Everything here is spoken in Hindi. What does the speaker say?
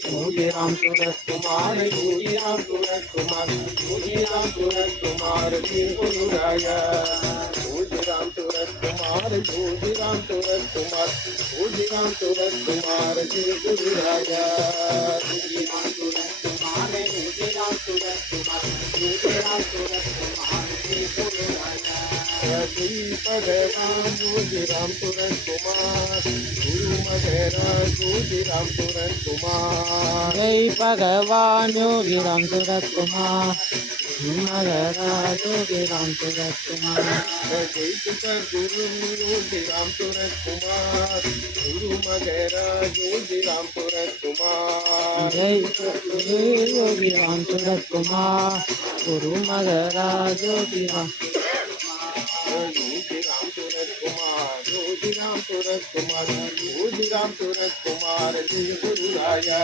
योगी राम सूरत कुमार, योगी राम सूरत कुमार, योगी राम सूरत कुमार श्री गुरु राया। योगी राम सूरत कुमार, योगी राम सूरत कुमार, योगी राम सूरत कुमार श्री गुरु राया। योगी राम सूरत कुमार, योगी राम सूरत कुमार, योगी राम सूरत कुमार श्री गुरु राया। श्री भगवान योगी राम सूरत कुमार, गुरु महाराज योगी राम सूरत कुमार। जय भगवान योगी राम सूरत कुमार, महाराज योगी राम सूरत कुमार। जय गुरु योगी राम सूरत कुमार, गुरु महाराज योगी राम सूरत कुमार। जय गुरु योगी राम सूरत कुमार, गुरु महाराज योगी राम योगी राम सूरत कुमार, योगी राम सूरत कुमार, योगी राम सूरत कुमार श्री गुरु राया।